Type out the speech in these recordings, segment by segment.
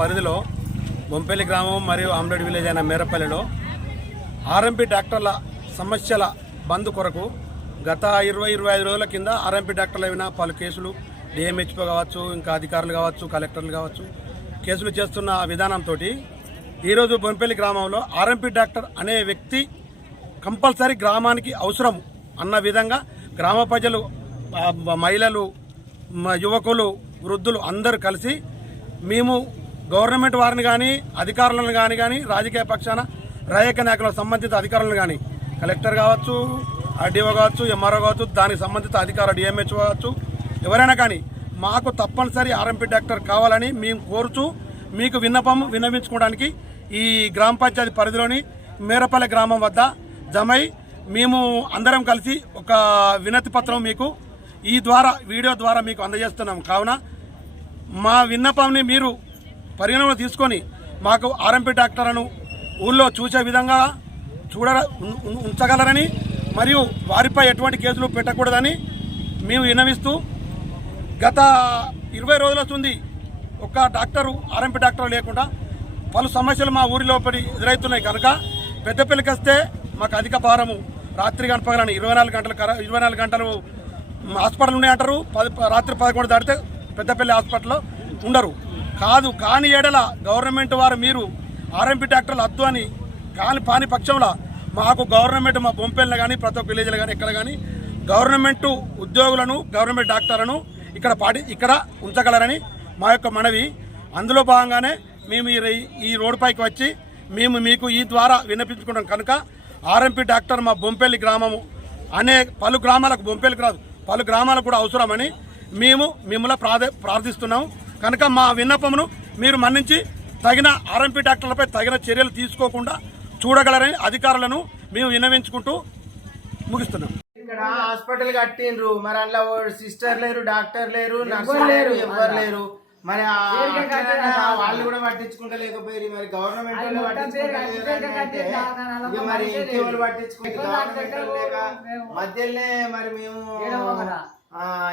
పరిధిలో బొంపల్లి గ్రామం మరియు ఆమ్లెడ్ విలేజ్ అయిన మేరపల్లిలో ఆర్ఎంపీ డాక్టర్ల సమస్యల బంద్ కొరకు గత ఇరవై ఇరవై ఐదు రోజుల కింద ఆర్ఎంపీ డాక్టర్లు అయిన పలు కేసులు డిఎంహెచ్పో కావచ్చు ఇంకా అధికారులు కావచ్చు కలెక్టర్లు కావచ్చు కేసులు చేస్తున్న విధానంతో ఈరోజు బొంపల్లి గ్రామంలో ఆర్ఎంపీ డాక్టర్ అనే వ్యక్తి కంపల్సరీ గ్రామానికి అవసరం అన్న విధంగా గ్రామ ప్రజలు మహిళలు యువకులు వృద్ధులు అందరూ కలిసి మేము గవర్నమెంట్ వారిని కానీ అధికారులను కానీ కానీ రాజకీయ పక్షాన రాయక నాయకులకు సంబంధిత అధికారులను కానీ కలెక్టర్ కావచ్చు ఆర్డీఓ కావచ్చు ఎంఆర్ఓ కావచ్చు దానికి సంబంధిత అధికారులు డిఎంహెచ్ కావచ్చు ఎవరైనా కానీ మాకు తప్పనిసరి ఆర్ఎంపీ డాక్టర్ కావాలని మేము కోరుతూ మీకు విన్నపం విన్నవించుకోవడానికి ఈ గ్రామ పంచాయతీ పరిధిలోని మేరపల్లె గ్రామం వద్ద జమై మేము అందరం కలిసి ఒక వినతి పత్రం మీకు ఈ ద్వారా వీడియో ద్వారా మీకు అందజేస్తున్నాం. కావున మా విన్నపంని మీరు పరిగణన తీసుకొని మాకు ఆర్ఎంపీ డాక్టర్లను ఊళ్ళో చూసే విధంగా చూడ ఉం- ఉం- ఉంచగలరని మరియు వారిపై ఎటువంటి కేసులు పెట్టకూడదని మేము విన్నవిస్తూ గత ఇరవై రోజుల వస్తుంది ఒక డాక్టరు ఆర్ఎంపీ డాక్టర్ లేకుండా పలు సమస్యలు మా ఊరిలో ఎదురవుతున్నాయి కనుక పెద్దపల్లికి వస్తే మాకు అధిక భారము రాత్రి కనపగలని ఇరవై నాలుగు గంటలు ఇరవై నాలుగు గంటలు హాస్పిటల్ ఉన్నాయంటారు పది రాత్రి పదకొండు దాటితే పెద్దపల్లి హాస్పిటల్లో ఉండరు. కాదు కాని ఏడల గవర్నమెంట్ వారు మీరు ఆర్ఎంపీ డాక్టర్లు వద్దు అని కాని పాని పక్షంలో మాకు గవర్నమెంట్ మా బొంపెల్లో కానీ ప్రతి ఒక్క విలేజ్లో కానీ ఎక్కడ కానీ గవర్నమెంట్ ఉద్యోగులను గవర్నమెంట్ డాక్టర్లను ఇక్కడ పాటి ఇక్కడ ఉంచగలరని మా యొక్క మనవి. అందులో భాగంగానే మేము ఈ రోడ్డుపైకి ఈ రోడ్ పైకి వచ్చి మేము మీకు ఈ ద్వారా విన్నపించుకుంటాం కనుక ఆర్ఎంపీ డాక్టర్ మా బొంపెల్లి గ్రామము అనే పలు గ్రామాలకు బొంపెల్లికి రాదు పలు గ్రామాలకు కూడా అవసరమని మేము మిమ్మల్ని ప్రార్థిస్తున్నాము కనుక మా విన్నపమును మీరు మన్నించి తగిన ఆర్ఎంపీ డాక్టర్లపై తగిన చర్యలు తీసుకోకుండా చూడగలరని అధికారులను మేము విన్నవించుకుంటూ ముగిస్తున్నాం. ఇక్కడ హాస్పిటల్ కట్టిండ్రు. మరి అందులో సిస్టర్ లేరు డాక్టర్ లేరు నర్సులు లేరు ఎవ్వరు లేరు? మరి వాళ్ళు కూడా పట్టించుకుంటా లేకపోయారు మరి గవర్నమెంట్ వాళ్ళు పట్టించుకుంటలేరు మరి ఇంకెవరు పట్టించుకుంటే గవర్నమెంట్ వాళ్ళు లేక మధ్యలోనే మరి మేము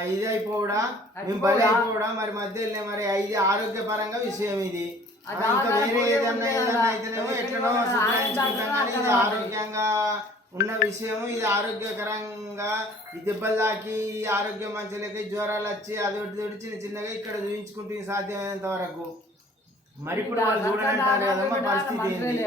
ఇది అయిపోవడా? మేము బలి అయిపోవడా? మరి మధ్యలోనే మరి ఇది ఆరోగ్యపరంగా విషయం ఇది. ఆ, ఇంకా వేరే ఏదన్నా ఏదన్నా అయితేనేమో ఎట్లనో శుభ్రయించుకుంటాం కానీ ఇది ఆరోగ్యంగా ఉన్న విషయం ఇది ఆరోగ్యకరంగా ఈ దెబ్బలు తాకి ఈ ఆరోగ్యం మంచి లేక ఈ జ్వరాలు వచ్చి అది ఒకటి చిన్న చిన్నగా ఇక్కడ చూపించుకుంటే సాధ్యమైనంత వరకు. మరి ఇప్పుడు వాళ్ళు చూడంటారు కదా మా పరిస్థితి ఏంటి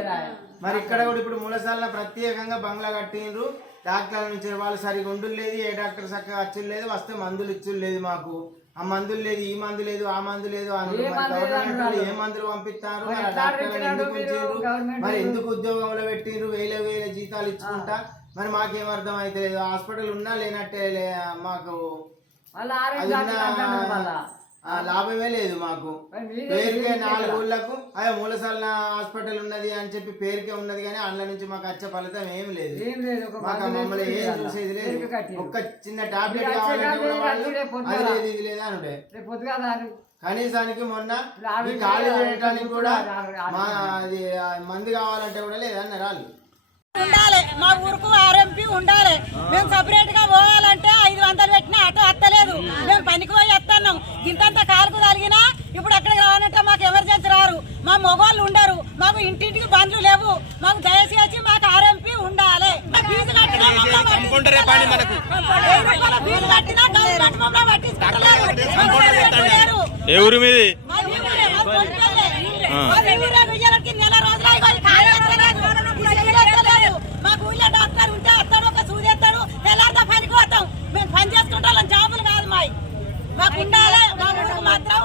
మరి ఇక్కడ కూడా ఇప్పుడు మూలసాల ప్రత్యేకంగా బంగ్లా కట్టిండ్రు. డాక్టర్ల నుంచి వాళ్ళు సరిగా ఉండులు లేదు ఏ డాక్టర్ చక్కగా వచ్చులు లేదు వస్తే మందులు ఇచ్చులు లేదు మాకు. ఆ మందులు లేదు ఈ మందు లేదు ఆ మందు లేదు గవర్నమెంట్ ఏ మందులు పంపిస్తారు? మరి ఎందుకు ఉద్యోగంలో పెట్టిండ్రు? వేల వేల జీతాలు ఇచ్చుకుంటా? మరి మాకేం అర్థం అయితే లేదు హాస్పిటల్ ఉన్నా లేనట్టే మాకు లాభమే లేదు మాకు. పేరుకే నాలుగు ఊళ్ళకు అదే మూలసాల హాస్పిటల్ ఉన్నది అని చెప్పి పేరుకే ఉన్నది కానీ అందులో నుంచి మాకు వచ్చే ఫలితం ఏం లేదు. మాకు మమ్మల్ని ఏం. చూసేది లేదు. ఒక్క చిన్న టాబ్లెట్ కావాలంటే అది. లేదు ఇది లేదు అనుడే. రారు. కనీసానికి మొన్న ఖాళీ చేయడానికి కూడా మా అది మందు కావాలంటే కూడా లేదన్నారు వాళ్ళు. ఉండాలి మా ఊరుకు ఆర్ఎంపీ ఉండాలి మేము సపరేట్గా పోవాలంటే ఐదు వందలు పెట్టినా ఆటో వస్తలేదు మేము పనికి పోయి వస్తున్నాం ఇంతంత కాలుకు తగిలినా ఇప్పుడు అక్కడికి రావాలంటే మాకు ఎమర్జెన్సీ రారు మా మొగోళ్ళు ఉండరు మాకు ఇంటింటికి బండ్లు లేవు మాకు దయచేసి మాకు ఆర్ఎంపీ ఉండాలి ఫీజు కట్టినా ఫీజు కట్టినా మీది మా ఊరే, మా పొంటిపల్లె. మా ఊరే విజయనగరంకి నెల రోజులు అయ్యి పోయి ఖాళీ వస్తలేదు. సూది వస్తలేదు. మాకు ఊళ్ళో డాక్టర్ ఉంటే వస్తాడు ఒక సూది ఎత్తాడు తెల్లారితో పనికి పోతాం మేము పని చేసుకుంటాం జాబులు కాదు మాయి మాకు ఉండాలి మా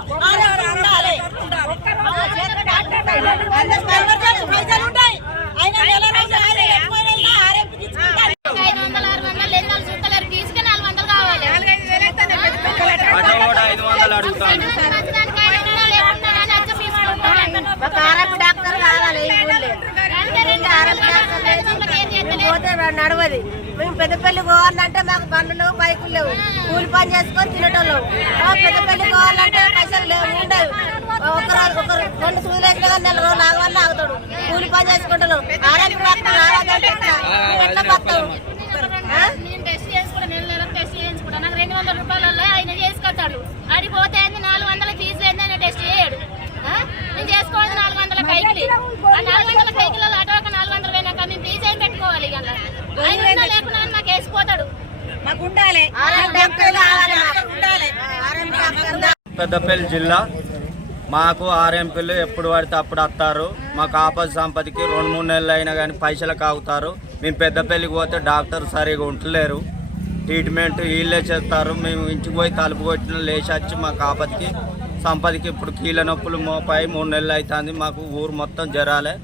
ఊరికి మాత్రం ఆరోగ్యం ఉండాలి ఎమర్జెన్సీ పైసలు ఉంటాయి అయినా నెల రోజులు ఆయన ఎక్కువైనా ఆర్ఎంపీకి ఇచ్చుకుంటారు ఐదు వందలు ఆరు వందలు ఎన్ని వందలు చూస్తలేరు ఫీజుకి నాలుగు వందలు కావాలి సంవత్సరానికి ఐదు వందలు లేకుండా కానీ వచ్చి ఫీజు కట్టుకోవాలి. ఆర్ఎంపీ డాక్టర్ కావాలి ఈ ఊళ్ళో అంటే రెండు ఆర్ఎంపీ డాక్టర్ లేదు. ఐదు వందలకి ఏం మేము చేస్తలేరు. పోతే నడవది మేము పెద్దపల్లి పోవాలంటే మాకు బండ్లు లేవు బైకులు లేవు కూలి పని చేసుకొని తినటోళ్ళం. పెద్దపల్లి కావాలంటే పైసలు లేవు ఉండవు. ఒకరు ఒకరు రెండు సూదులు వేసినా కానీ నెల రోజులు ఆగవల్ల ఆగుతాడు కూలి పని చేసుకుంటాడు ఆరోగ్యం ఎట్లా? నేను టెస్ట్ టెస్ట్ రెండు వందల రూపాయలలో ఆయన చేసుకొస్తాడు. అడిగి పోతే ఏంది? నాలుగు వందల ఫీజు ఏంది? టెస్ట్ చేయడు. నేను చేసుకోవాలి నాలుగు వందల పైకి. ఆ నాలుగు వందల కైకిలలో అటు ఒక నాలుగు వందలు పోయినాక మేము ఫీజు ఏం పెట్టుకోవాలి ఇక అందులో? ఆయన ఉన్నా లేకున్నా మాకు వేసిపోతాడు మాకు ఉండాలి పెద్దపల్లి జిల్లా. మాకు ఆర్ఎంపీలు ఎప్పుడు పడితే అప్పుడు వస్తారు. మాకు ఆపద సంపదకి రెండు మూడు నెలలు అయినా కానీ పైసలు కాగుతారు. మేము పెద్దపల్లికి పోతే డాక్టర్ సరిగా ఉంటలేరు ట్రీట్మెంట్ వీళ్ళే చేస్తారు. మేము ఇంటికి పోయి తలుపు కొట్టిన లేచి వచ్చి మాకు ఆపదకి సంపదకి ఇప్పుడు కీళ్ళ నొప్పులు మోపాయి మూడు నెలలు అవుతుంది మాకు ఊరు మొత్తం జరాలే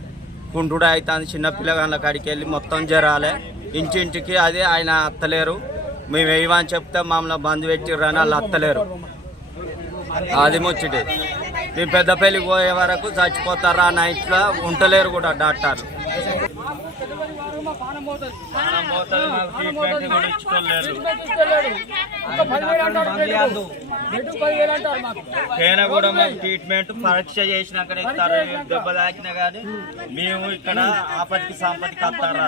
కుంటుడు అవుతుంది చిన్నపిల్లగాళ్ళ కాడికి వెళ్ళి మొత్తం జరాలే ఇంటింటికి అదే ఆయన అత్తలేరు. మేము వేయమని చెప్తే మమ్మల్ని బంద్ పెట్టిర్రని వాళ్ళు అత్తలేరు. అది ముచ్చటి. మేము పెద్దపల్లికి పోయే వరకు చచ్చిపోతారా నైట్లో ఉండలేరు కూడా డాక్టర్లు కూడా మాకు ట్రీట్మెంట్ పరీక్ష చేసినాక ఇస్తారు. దెబ్బ తాకినా కానీ మేము ఇక్కడ ఆపత్తి సంపత్తికి వస్తారు.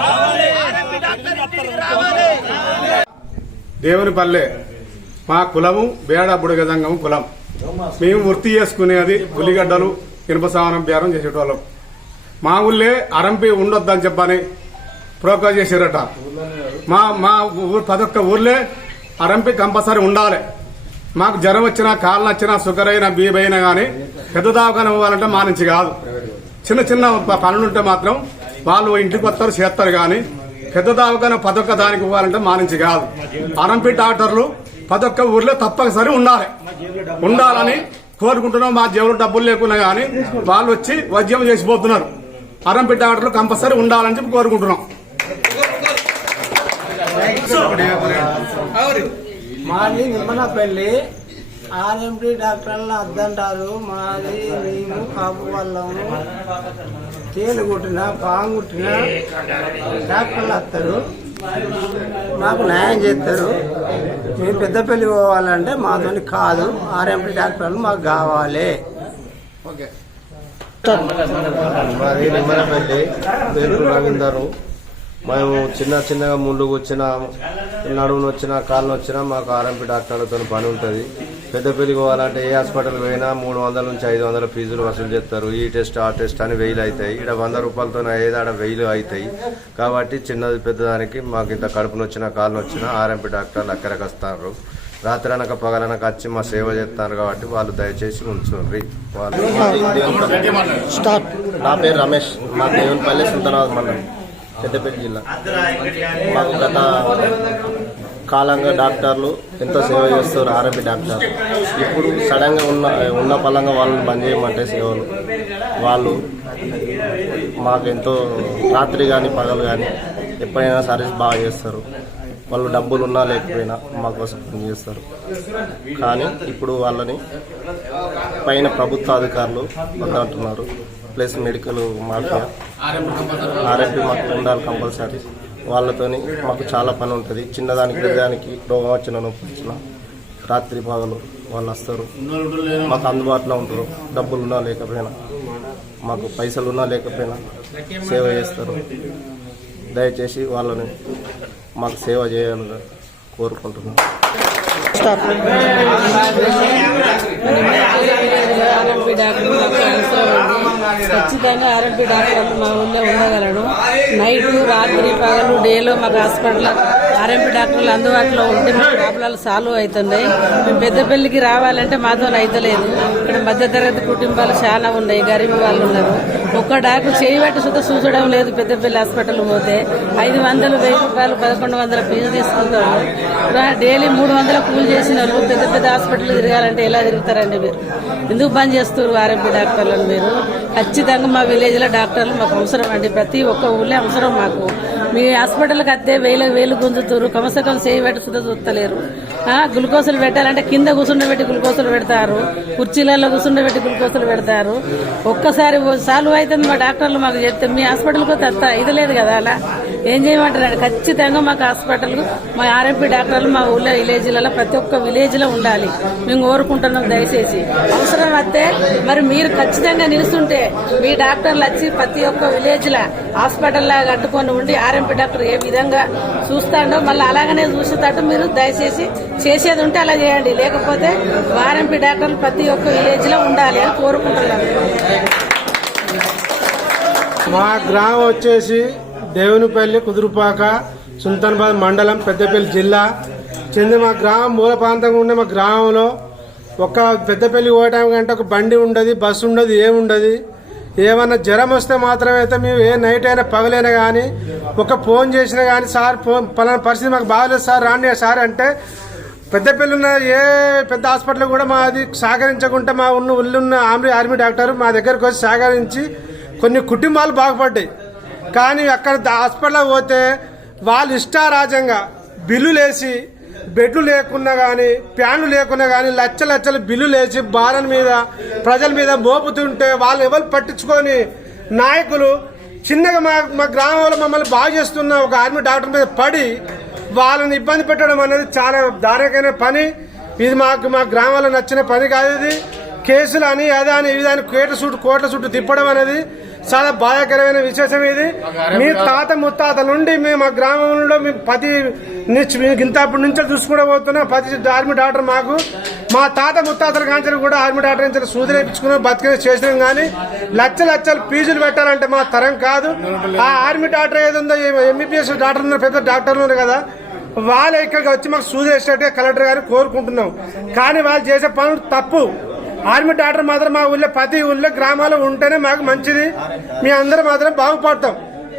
ఆ. దేవునిపల్లె మా కులము బేడ బుడగజంగం కులం. మేము వృత్తి చేసుకునేది ఉల్లిగడ్డలు ఇనుప సామానం బేరం చేసేటోళ్ళం. మా ఊళ్ళే అరంపి ఉండొద్దని చెప్పని ప్రోగ్రామ్ చేసారట మా మా ఊరు ప్రతి ఒక్క ఊర్లే అరంపి కంపల్సరీ ఉండాలి. మాకు జ్వరం వచ్చినా కాళ్ళు వచ్చినా షుగర్ అయినా బీబీ అయినా కానీ పెద్ద దవాఖాన పోవాలంటే మా నుంచి కాదు. చిన్న చిన్న పనులుంటే మాత్రం వాళ్ళు ఇంటికి వస్తారు చేస్తారు కానీ పెద్ద దావకాన పదొక్క దానికి పోవాలంటే మా నుంచి కాదు. అరంపి డాక్టర్లు పదొక్క ఊర్లో తప్పనిసరి ఉండాలి. ఉండాలని కోరుకుంటున్నాం మా జేబులో డబ్బులు లేకున్నా కానీ వాళ్ళు వచ్చి వైద్యం చేసిపోతున్నారు. అరంపి డాక్టర్లు కంపల్సరీ ఉండాలని చెప్పి కోరుకుంటున్నాం. మాది నిమ్మనపల్లి ఆర్ఎంపీ డాక్టర్లు అద్దంటారు మాది మేము కాపు వాళ్ళము తేలు కుట్టిన పాము కుట్టిన డాక్టర్లు వస్తారు. మాకు న్యాయం చేస్తారు. మేము పెద్దపల్లి పోవాలంటే మాతోని కాదు. ఆర్ఎంపీ డాక్టర్లు మాకు కావాలి. మాది నిమ్మలపల్లి పేరు రవీందరు మేము చిన్న చిన్నగా ముందుకు వచ్చిన నడుమును వచ్చిన కాళ్ళు వచ్చినా మాకు ఆర్ఎంపీ డాక్టర్లతో పని ఉంటుంది. పెద్దపల్లికి పోవాలంటే ఏ హాస్పిటల్ పోయినా మూడు వందల నుంచి ఐదు వందల ఫీజులు వసూలు చేస్తారు. ఈ టెస్ట్ ఆ టెస్ట్ అని వెయ్యిలు అవుతాయి. ఇక్కడ వంద రూపాయలతో ఏదాడ వెయ్యిలు అవుతాయి. కాబట్టి చిన్నది పెద్దదానికి మాకు ఇంత కడుపును వచ్చినా కాళ్ళు వచ్చినా ఆర్ఎంపీ డాక్టర్లు అక్కడికి వస్తారు. రాత్రి అనక పగలనక వచ్చి మా సేవ చేస్తారు కాబట్టి వాళ్ళు దయచేసి ఉంచుండ్రి వాళ్ళు నా పేరు రమేష్. మా దేవునిపల్లి సుల్తానాబాద్ మండలం. పెద్దపేట జిల్లా. మాకు గత కాలంగా డాక్టర్లు ఎంతో సేవ చేస్తారు ఆర్ఎంపీ డాక్టర్. ఇప్పుడు సడన్గా ఉన్న ఉన్న పలంగా వాళ్ళని బంద్ చేయమంటే సేవలు. వాళ్ళు మాకు ఎంతో రాత్రి కానీ పగలు కానీ ఎప్పుడైనా సర్వీస్ బాగా చేస్తారు. వాళ్ళు డబ్బులు ఉన్నా లేకపోయినా మా కోసం పని చేస్తారు. కానీ ఇప్పుడు వాళ్ళని పైన ప్రభుత్వ అధికారులు వద్దంటున్నారు. Plus medical mafia. ఆర్ఎంపీ మాకు ఉండాలి కంపల్సరీ. వాళ్ళతోని మాకు చాలా పని ఉంటుంది. చిన్నదానికి పెద్దదానికి రోగం వచ్చిన నొప్పి వచ్చిన రాత్రి పగలు వాళ్ళు వస్తారు. మాకు అందుబాటులో ఉంటారు. డబ్బులు ఉన్నా లేకపోయినా. మాకు పైసలు ఉన్నా లేకపోయినా సేవ చేస్తారు. దయచేసి వాళ్ళని మాకు సేవ చేయాలని కోరుకుంటున్నాం. ఆర్ఎంపీ డాక్టర్ ఖచ్చితంగా ఆర్ఎంపీ డాక్టర్లు మా ఊళ్ళో ఉండగలడు. నైట్ రాత్రి పగలు డేలో మాకు హాస్పిటల్ ఆర్ఎంపీ డాక్టర్లు అందుబాటులో ఉంటే మా ప్రాబ్లాలు సాల్వ్ అవుతున్నాయి. మేము పెద్ద పెళ్ళికి రావాలంటే మాతో అయితలేదు. ఇక్కడ మధ్యతరగతి కుటుంబాలు చాలా ఉన్నాయి గరీబ్ వాళ్ళు ఉన్నారు. ఒక్క డాక్టర్ చేయబట్టి సుత చూసడం లేదు. పెద్దపల్లి హాస్పిటల్ పోతే ఐదు వందలు వెయ్యి రూపాయలు పదకొండు వందల ఫీజు తీసుకుంటారు. డైలీ మూడు వందల కూలి చేసిన వాళ్ళు పెద్ద పెద్ద హాస్పిటల్ తిరగాలంటే ఎలా తిరుగుతారండి మీరు? ఎందుకు బంద్ చేస్తారు ఆరోగ్య డాక్టర్లను మీరు? ఖచ్చితంగా మా విలేజ్లో డాక్టర్లు మాకు అవసరం అండి. ప్రతి ఒక్క ఊళ్ళో అవసరం మాకు. మీ హాస్పిటల్కి వస్తే వేలు వేలు గుంజుతారు కమసకం చేయి పెట్టి చూస్తలేరు. గ్లూకోజులు పెట్టాలంటే కింద కూర్చుండబెట్టి గ్లూకోజులు పెడతారు కుర్చీలలో కూర్చుండబెట్టి గ్లూకోజులు పెడతారు. ఒక్కసారి సాల్వ్ అవుతుంది మా డాక్టర్లు మాకు చెప్తే మీ హాస్పిటల్కి వస్తే ఇది లేదు కదా అలా? ఏం చేయమంటారు ఖచ్చితంగా మాకు హాస్పిటల్ మా ఆర్ఎంపీ డాక్టర్లు మా ఊళ్ళో విలేజ్లలో ప్రతి ఒక్క విలేజ్లో ఉండాలి. మేము కోరుకుంటున్నాం దయచేసి. అవసరం వస్తే మరి మీరు ఖచ్చితంగా నిలుస్తుంటే మీ డాక్టర్లు వచ్చి ప్రతి ఒక్క విలేజ్ లా హాస్పిటల్ లా ఉండి ఆర్ఎంపీ డాక్టర్ ఏ విధంగా చూస్తాడో మళ్ళీ అలాగనే చూసేటట్టు మీరు దయచేసి చేసేది ఉంటే అలా చేయండి. లేకపోతే ఆర్ఎంపీ డాక్టర్లు ప్రతి ఒక్క విలేజ్లో ఉండాలి అని కోరుకుంటున్నాం. మా గ్రామం వచ్చేసి దేవునిపల్లి కుదురుపాక సుల్తానాబాద్ మండలం పెద్దపల్లి జిల్లా. చెంది మా గ్రామం మూల ప్రాంతంగా ఉండే మా గ్రామంలో ఒక పెద్దపల్లి పోవటం కంటే ఒక బండి ఉండదు బస్సు ఉండదు ఏముండదు ఏమన్నా జ్వరం వస్తే మాత్రమే అయితే మేము ఏ నైట్ అయినా పగలైనా కానీ ఒక ఫోన్ చేసినా కానీ సార్ ఫోన్ పలానా పరిస్థితి మాకు బాగలేదు సార్ రాండి సార్ అంటే పెద్దపల్లి ఉన్న ఏ పెద్ద హాస్పిటల్ కూడా మాది సహకరించకుండా మా ఉన్న ఉల్లున్న ఆర్మీ ఆర్మీ డాక్టర్ మా దగ్గరకు వచ్చి సహకరించి కొన్ని కుటుంబాలు బాగుపడ్డాయి. కానీ అక్కడ హాస్పిటల్కి పోతే వాళ్ళు ఇష్టారాజ్యంగా బిల్లు లేచి బెడ్లు లేకున్నా కానీ ఫ్యాన్లు లేకున్నా కానీ లచ్చ లచ్చలు బిల్లులు వేసి భారన్ మీద ప్రజల మీద మోపుతుంటే వాళ్ళు ఎవరు పట్టించుకొని నాయకులు చిన్నగా మా మా గ్రామంలో మమ్మల్ని బాగు చేస్తున్న ఒక ఆర్మీ డాక్టర్ మీద పడి వాళ్ళని ఇబ్బంది పెట్టడం అనేది చాలా దారుణమైన పని. ఇది మాకు మా గ్రామాల్లో నచ్చిన పని కాదు ఇది. కేసులు అని అదే అని ఇవి అని కేట చుట్టూ కోట్ల చుట్టూ తిప్పడం అనేది చాలా బాధాకరమైన విశేషం ఇది. మీ తాత ముత్తాతల నుండి మేము మా గ్రామంలో మేము పది ఇంతప్పటి నుంచి చూసుకుంటూ పోతున్నాం పది ఆర్మీ డాక్టర్ మాకు. మా తాత ముత్తాతల కాంచెలు కూడా ఆర్మీ డాక్టర్ నుంచి సూది వేయించుకున్నాం బతికే చేసినాం కానీ లచ్చ లచ్చలు ఫీజులు పెట్టాలంటే మా తరం కాదు. ఆ ఆర్మీ డాక్టర్ ఏదో ఎంబీబీఎస్ డాక్టర్ ఉన్నారు పెద్ద డాక్టర్లు ఉన్నారు కదా. వాళ్ళు ఇక్కడికి వచ్చి మాకు సూది వేసేటట్టే కలెక్టర్ గారు కోరుకుంటున్నాం. కానీ వాళ్ళు చేసే పనులు తప్పు. ఆర్మీ డాక్టర్ మాత్రం మా ఊళ్ళో ప్రతి ఊళ్ళో గ్రామాలు ఉంటేనే మాకు మంచిది. మీ అందరం మాత్రం బాగుపడతాం.